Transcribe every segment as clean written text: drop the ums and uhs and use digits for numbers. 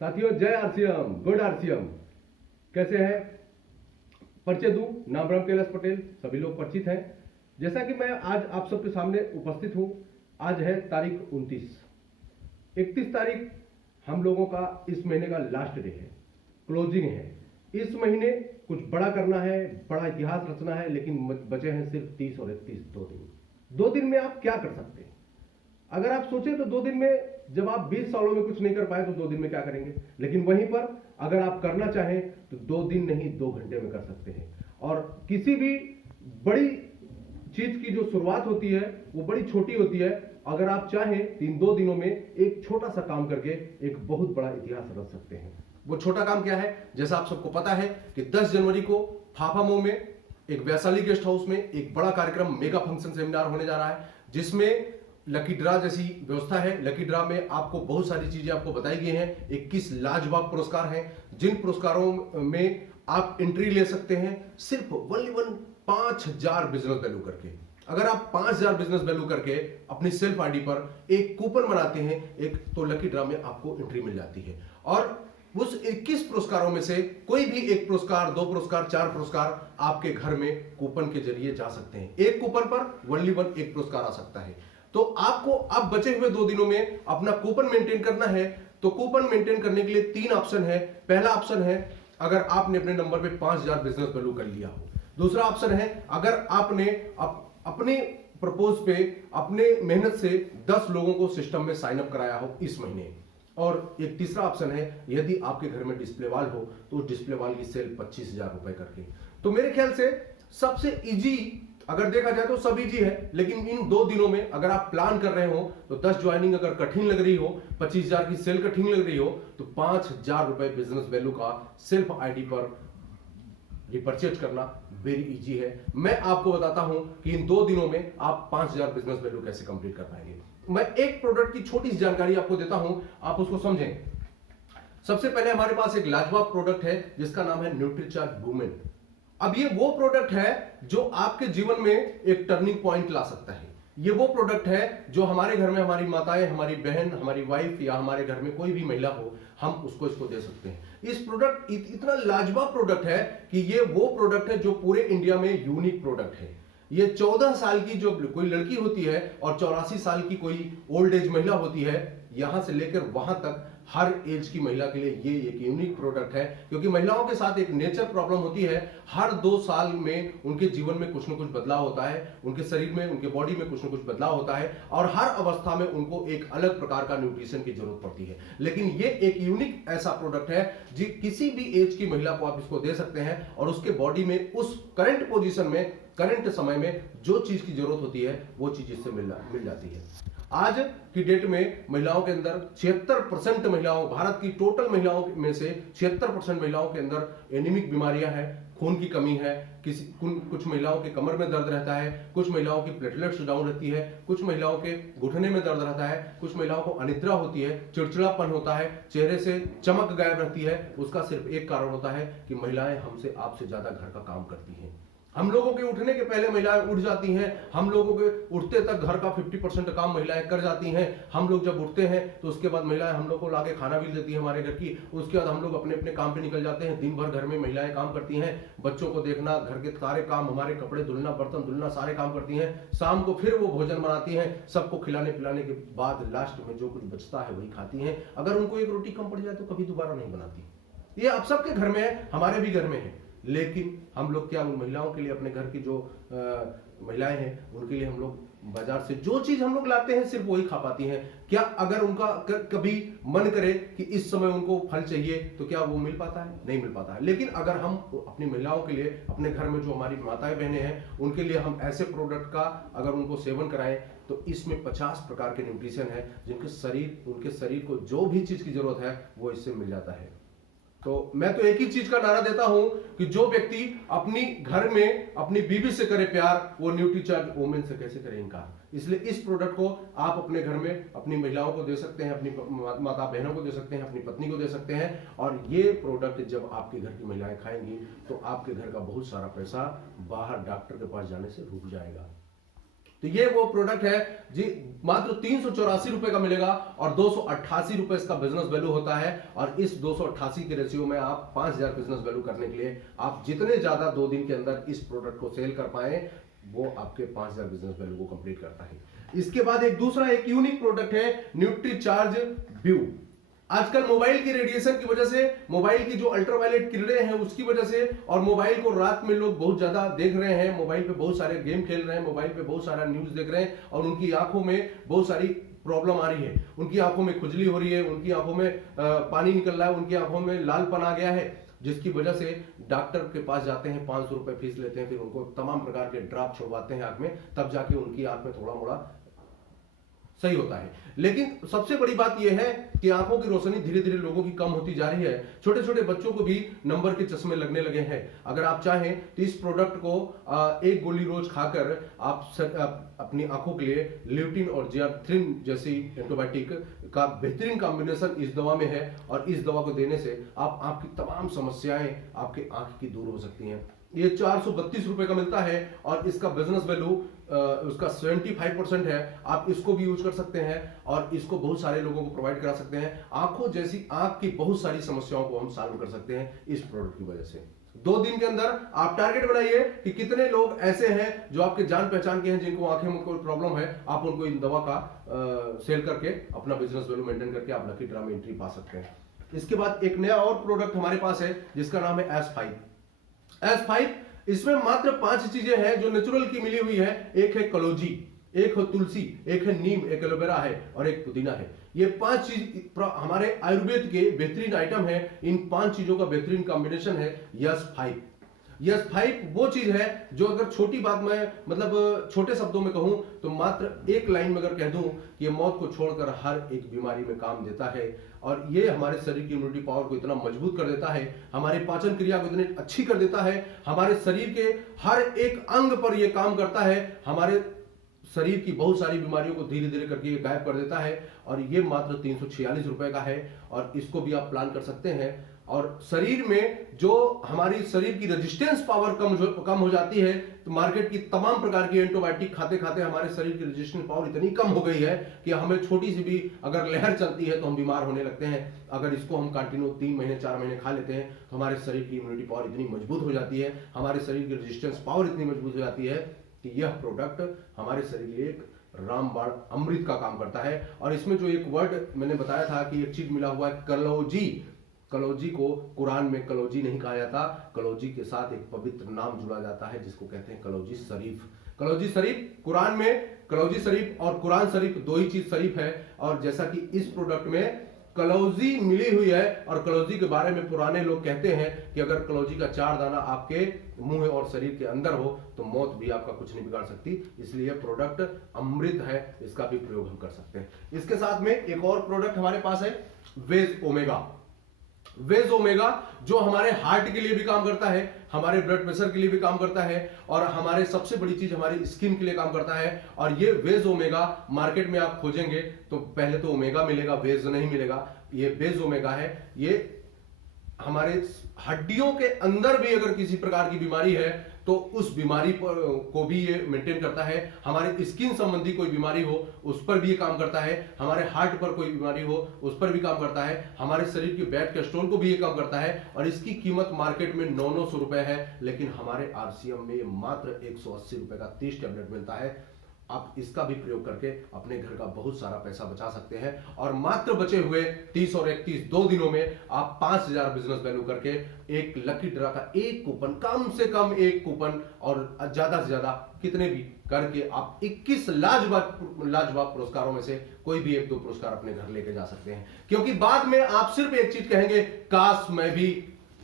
साथियों जय RCM, good RCM. कैसे हैं? परिचय दूं, नाम राम कैलाश पटेल, सभी लोग परिचित हैं। जैसा कि मैं आज आप सबके सामने उपस्थित हूं, आज है तारीख 31 तारीख हम लोगों का इस महीने का लास्ट डे है, क्लोजिंग है। इस महीने कुछ बड़ा करना है, बड़ा इतिहास रचना है, लेकिन बचे हैं सिर्फ 30 और 31 दो दिन में आप क्या कर सकते हैं? अगर आप सोचें तो 2 दिन में, जब आप 20 सालों में कुछ नहीं कर पाए तो 2 दिन में क्या करेंगे? लेकिन वहीं पर अगर आप करना चाहें तो 2 दिन नहीं 2 घंटे में कर सकते हैं। और किसी भी बड़ी चीज की जो शुरुआत होती है वो बड़ी छोटी होती है। अगर आप चाहें तो इन 2 दिनों में एक छोटा सा काम करके एक बहुत बड़ा इतिहास रच सकते हैं। वो छोटा काम क्या है? जैसा आप सबको पता है कि 10 जनवरी को फाफामऊ में एक वैशाली गेस्ट हाउस में एक बड़ा कार्यक्रम, मेगा फंक्शन सेमिनार होने जा रहा है, जिसमें लकी ड्रा जैसी व्यवस्था है। लकी ड्रा में आपको बहुत सारी चीजें आपको बताई गई हैं। 21 लाजवाब पुरस्कार हैं, जिन पुरस्कारों में आप एंट्री ले सकते हैं सिर्फ ओनली 5000 बिजनेस वैल्यू करके। अगर आप 5000 बिजनेस वैल्यू करके अपनी सेल्फ आईडी पर एक कूपन बनाते हैं एक, तो लकी ड्रा में आपको एंट्री मिल जाती है। और उस 21 पुरस्कारों में से कोई भी एक पुरस्कार, 2 पुरस्कार, 4 पुरस्कार आपके घर में कूपन के जरिए जा सकते हैं। एक कूपन पर ओनली एक पुरस्कार आ सकता है। तो आपको अब बचे हुए 2 दिनों में अपना कूपन मेंटेन करना है। तो कूपन मेंटेन करने के लिए 3 ऑप्शन है। पहला ऑप्शन है अगर आपने अपने नंबर पे 5000 बिजनेस वैल्यू कर लिया हो। दूसरा ऑप्शन है अगर आपने अपने प्रपोज पे अपने मेहनत से 10 लोगों को सिस्टम में साइन अप कराया हो इस महीने। और एक तीसरा ऑप्शन है यदि आपके घर में डिस्प्ले वॉल हो तो उस डिस्प्ले वॉल की सेल 25,000 रुपए करके। तो मेरे ख्याल से सबसे इजी अगर देखा जाए तो सब इजी है, लेकिन इन 2 दिनों में अगर आप प्लान कर रहे हो तो 10 ज्वाइनिंग अगर कठिन लग रही हो, 25,000 की सेल कठिन लग रही हो, तो 5,000 रुपए बिजनेस वैल्यू का सेल्फ आईडी पर रिपर्चेज करना वेरी इजी है। मैं आपको बताता हूं कि इन 2 दिनों में आप 5,000 बिजनेस वैल्यू कैसे कंप्लीट कर पाएंगे। मैं एक प्रोडक्ट की छोटी सी जानकारी आपको देता हूं, आप उसको समझें। सबसे पहले हमारे पास एक लाजवाब प्रोडक्ट है जिसका नाम है न्यूट्रीचार्ज वुमेन। अब ये वो प्रोडक्ट है जो आपके जीवन में एक टर्निंग पॉइंट ला सकता है। ये वो प्रोडक्ट है जो हमारे घर में हमारी माताएं, हमारी बहन, हमारी वाइफ या हमारे घर में कोई भी महिला हो, हम इसको दे सकते हैं। इस प्रोडक्ट इतना लाजवाब प्रोडक्ट है कि ये वो प्रोडक्ट है जो पूरे इंडिया में यूनिक प्रोडक्ट है। ये 14 साल की जो कोई लड़की होती है और 84 साल की कोई ओल्ड एज महिला होती है, यहां से लेकर वहां तक हर एज की महिला के लिए ये एक यूनिक प्रोडक्ट है। क्योंकि महिलाओं के साथ एक नेचर प्रॉब्लम होती है, हर 2 साल में उनके जीवन में कुछ ना कुछ बदलाव होता है, उनके शरीर में, उनके बॉडी में कुछ ना कुछ बदलाव होता है और हर अवस्था में उनको एक अलग प्रकार का न्यूट्रिशन की जरूरत पड़ती है। लेकिन ये एक यूनिक ऐसा प्रोडक्ट है जी, किसी भी एज की महिला को आप इसको दे सकते हैं और उसके बॉडी में उस करंट पोजीशन में, करंट समय में जो चीज की जरूरत होती है वो चीज इससे मिल जाती है। आज की डेट में महिलाओं के अंदर 76% महिलाओं, भारत की टोटल महिलाओं में से 76% महिलाओं के अंदर एनीमिक बीमारियां हैं, खून की कमी है। कुछ महिलाओं के कमर में दर्द रहता है, कुछ महिलाओं की प्लेटलेट्स डाउन रहती है, कुछ महिलाओं के घुटने में दर्द रहता है, कुछ महिलाओं को अनिद्रा होती है, चिड़चिड़ापन होता है, चेहरे से चमक गायब रहती है। उसका सिर्फ एक कारण होता है कि महिलाएं हमसे, आपसे ज्यादा घर का काम करती हैं। हम लोगों के उठने के पहले महिलाएं उठ जाती हैं, हम लोगों के उठते तक घर का 50% काम महिलाएं कर जाती हैं। हम लोग जब उठते हैं तो उसके बाद महिलाएं हम लोग को लाके खाना भी देती हैं हमारे घर की। उसके बाद हम लोग अपने अपने काम पे निकल जाते हैं। दिन भर घर में महिलाएं काम करती हैं, बच्चों को देखना, घर के सारे काम, हमारे कपड़े धुलना, बर्तन धुलना, सारे काम करती हैं। शाम को फिर वो भोजन बनाती हैं, सबको खिलाने पिलाने के बाद लास्ट में जो कुछ बचता है वही खाती हैं। अगर उनको एक रोटी कम पड़ जाए तो कभी दोबारा नहीं बनाती। ये आप सबके घर में है, हमारे भी घर में है। लेकिन हम लोग क्या, उन महिलाओं के लिए, अपने घर की जो महिलाएं हैं उनके लिए हम लोग बाजार से जो चीज हम लोग लाते हैं सिर्फ वही खा पाती हैं। क्या अगर उनका कभी मन करे कि इस समय उनको फल चाहिए तो क्या वो मिल पाता है? नहीं मिल पाता है। लेकिन अगर हम अपनी महिलाओं के लिए, अपने घर में जो हमारी माताएं बहनें हैं, उनके लिए हम ऐसे प्रोडक्ट का अगर उनको सेवन कराएं तो इसमें 50 प्रकार के न्यूट्रिशन है उनके शरीर को जो भी चीज की जरूरत है वो इससे मिल जाता है। तो मैं तो एक ही चीज का नारा देता हूं कि जो व्यक्ति अपनी घर में अपनी बीवी से करे प्यार, वो न्यूट्रीचार्ज वुमेन से कैसे करे इनकार। इसलिए इस प्रोडक्ट को आप अपने घर में अपनी महिलाओं को दे सकते हैं, अपनी माता बहनों को दे सकते हैं, अपनी पत्नी को दे सकते हैं। और ये प्रोडक्ट जब आपके घर की महिलाएं खाएंगी तो आपके घर का बहुत सारा पैसा बाहर डॉक्टर के पास जाने से रुक जाएगा। तो ये वो प्रोडक्ट है जी, मात्र 384 रुपए का मिलेगा और 288 रुपए इसका बिजनेस वैल्यू होता है। और इस 288 के रेशियो में आप 5000 बिजनेस वैल्यू करने के लिए आप जितने ज्यादा 2 दिन के अंदर इस प्रोडक्ट को सेल कर पाए, वो आपके 5000 बिजनेस वैल्यू को कंप्लीट करता है। इसके बाद एक दूसरा एक यूनिक प्रोडक्ट है न्यूट्रीचार्ज व्यू। आजकल मोबाइल की रेडिएशन की वजह से, मोबाइल की जो अल्ट्रावायलेट किरणें हैं उसकी वजह से, और मोबाइल को रात में लोग बहुत ज्यादा देख रहे हैं, मोबाइल पे बहुत सारे गेम खेल रहे हैं, मोबाइल पे बहुत सारा न्यूज देख रहे हैं, और उनकी आंखों में बहुत सारी प्रॉब्लम आ रही है। उनकी आंखों में खुजली हो रही है, उनकी आंखों में पानी निकल रहा है, उनकी आंखों में लालपन आ गया है, जिसकी वजह से डॉक्टर के पास जाते हैं, 500 रुपए फीस लेते हैं, फिर उनको तमाम प्रकार के ड्रॉप छुड़वाते हैं आंख में, तब जाके उनकी आंख में थोड़ा मोड़ा सही होता है। लेकिन सबसे बड़ी बात यह है कि आंखों की रोशनी धीरे धीरे लोगों की कम होती जा रही है। छोटे छोटे बच्चों को भी नंबर के चश्मे लगने लगे हैं। अगर आप चाहें तो इस प्रोडक्ट को एक गोली रोज खाकर आप अपनी आंखों के लिए ल्यूटिन और जियाथ्रिन जैसी एंटीबायोटिक का बेहतरीन कॉम्बिनेशन इस दवा में है, और इस दवा को देने से आप आपकी तमाम समस्याएं आपके आंख की दूर हो सकती हैं। ये 432 रुपए का मिलता है और इसका बिजनेस वैल्यू उसका 75% है। आप इसको भी यूज कर सकते हैं और इसको बहुत सारे लोगों को प्रोवाइड करा सकते हैं। आंखों जैसी आंख की बहुत सारी समस्याओं को हम सॉल्व कर सकते हैं इस प्रोडक्ट की वजह से। 2 दिन के अंदर आप टारगेट बनाइए कि कितने लोग ऐसे हैं जो आपके जान पहचान के हैं, जिनको आंखें में कोई प्रॉब्लम है, आप उनको इन दवा का सेल करके अपना बिजनेस वैल्यू मेंटेन करके आप लकी ड्रा में एंट्री पा सकते हैं। इसके बाद एक नया और प्रोडक्ट हमारे पास है जिसका नाम है S5। इसमें मात्र 5 चीजें हैं जो नेचुरल की मिली हुई है। एक है कलौजी, एक है तुलसी, एक है नीम, एक एलोवेरा है और एक पुदीना है। ये 5 चीज हमारे आयुर्वेद के बेहतरीन आइटम है। इन 5 चीजों का बेहतरीन कॉम्बिनेशन है S5। S5 वो चीज है जो अगर छोटी बात में मतलब छोटे शब्दों में कहूं तो मात्र एक लाइन में अगर कह दूं कि ये मौत को छोड़कर हर एक बीमारी में काम देता है, और ये हमारे शरीर की इम्यूनिटी पावर को इतना मजबूत कर देता है, हमारी पाचन क्रिया को इतनी अच्छी कर देता है, हमारे शरीर के हर एक अंग पर यह काम करता है, हमारे शरीर की बहुत सारी बीमारियों को धीरे धीरे करके ये गायब कर देता है। और ये मात्र 346 रुपए का है और इसको भी आप प्लान कर सकते हैं। और शरीर में जो हमारी शरीर की रेजिस्टेंस पावर कम हो जाती है, तो मार्केट की तमाम प्रकार की एंटीबायोटिक खाते खाते हमारे शरीर की रेजिस्टेंस पावर इतनी कम हो गई है कि हमें छोटी सी भी अगर लहर चलती है तो हम बीमार होने लगते हैं। अगर इसको हम कंटिन्यू 3 महीने 4 महीने खा लेते हैं तो हमारे शरीर की इम्यूनिटी पावर इतनी मजबूत हो जाती है, हमारे शरीर की रेजिस्टेंस पावर इतनी मजबूत हो जाती है कि यह प्रोडक्ट हमारे शरीर के लिए एक रामबाण अमृत का काम करता है। और इसमें जो एक वर्ड मैंने बताया था कि एक चीज मिला हुआ है कलौजी। कलौजी को कुरान में कलौजी नहीं कहा जाता, कलौजी के साथ एक पवित्र नाम जुड़ा जाता है जिसको कहते हैं कलौजी शरीफ। कलौजी शरीफ, कुरान में कलौजी शरीफ और कुरान शरीफ 2 ही चीज शरीफ है। और जैसा कि इस प्रोडक्ट में कलौजी मिली हुई है, और कलौजी के बारे में पुराने लोग कहते हैं कि अगर कलौजी का 4 दाना आपके मुंह और शरीर के अंदर हो तो मौत भी आपका कुछ नहीं बिगाड़ सकती। इसलिए यह प्रोडक्ट अमृत है, इसका भी प्रयोग हम कर सकते हैं। इसके साथ में एक और प्रोडक्ट हमारे पास है वेज ओमेगा। वेज ओमेगा जो हमारे हार्ट के लिए भी काम करता है, हमारे ब्लड प्रेशर के लिए भी काम करता है, और हमारे सबसे बड़ी चीज हमारी स्किन के लिए काम करता है। और ये वेज ओमेगा मार्केट में आप खोजेंगे तो पहले तो ओमेगा मिलेगा, वेज नहीं मिलेगा। ये वेज ओमेगा है। ये हमारे हड्डियों के अंदर भी अगर किसी प्रकार की बीमारी है तो उस बीमारी को भी ये मेंटेन करता है। हमारे स्किन संबंधी कोई बीमारी हो उस पर भी ये काम करता है, हमारे हार्ट पर कोई बीमारी हो उस पर भी काम करता है, हमारे शरीर की बैड कोलेस्ट्रॉल को भी ये काम करता है। और इसकी कीमत मार्केट में 900 रुपए है, लेकिन हमारे आरसीएम में मात्र 180 रुपए का 30 टैबलेट मिलता है। आप इसका भी प्रयोग करके अपने घर का बहुत सारा पैसा बचा सकते हैं। और मात्र बचे हुए 30 और 31 2 दिनों में आप 5000 बिजनेस वैल्यू करके एक लकी ड्रा का एक कूपन, कम से कम एक कूपन और ज्यादा से ज्यादा कितने भी करके आप 21 लाजवाब पुरस्कारों में से कोई भी 1-2 पुरस्कार अपने घर लेके जा सकते हैं। क्योंकि बाद में आप सिर्फ एक चीज कहेंगे, काश मैं भी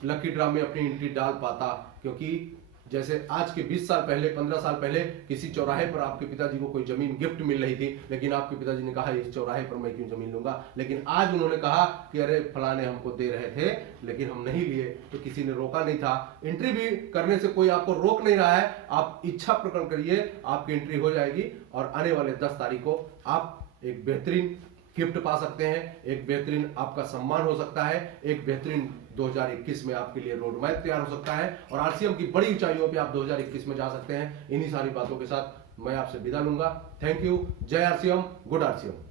लकी ड्रा में अपनी एंट्री डाल पाता। क्योंकि जैसे आज के 20 साल पहले, 15 साल पहले किसी चौराहे पर आपके पिताजी को कोई जमीन गिफ्ट मिल रही थी, लेकिन आपके पिताजी ने कहा इस चौराहे पर मैं क्यों जमीन लूंगा। लेकिन आज उन्होंने कहा कि अरे फलाने हमको दे रहे थे लेकिन हम नहीं लिए, तो किसी ने रोका नहीं था। एंट्री भी करने से कोई आपको रोक नहीं रहा है। आप इच्छा प्रकट करिए, आपकी एंट्री हो जाएगी और आने वाले 10 तारीख को आप एक बेहतरीन गिफ्ट पा सकते हैं, एक बेहतरीन आपका सम्मान हो सकता है, एक बेहतरीन 2021 में आपके लिए रोड मैप तैयार हो सकता है और आरसीएम की बड़ी ऊंचाइयों पे आप 2021 में जा सकते हैं। इन्हीं सारी बातों के साथ मैं आपसे विदा लूंगा। Thank you. जय आरसीएम, गुड आरसीएम।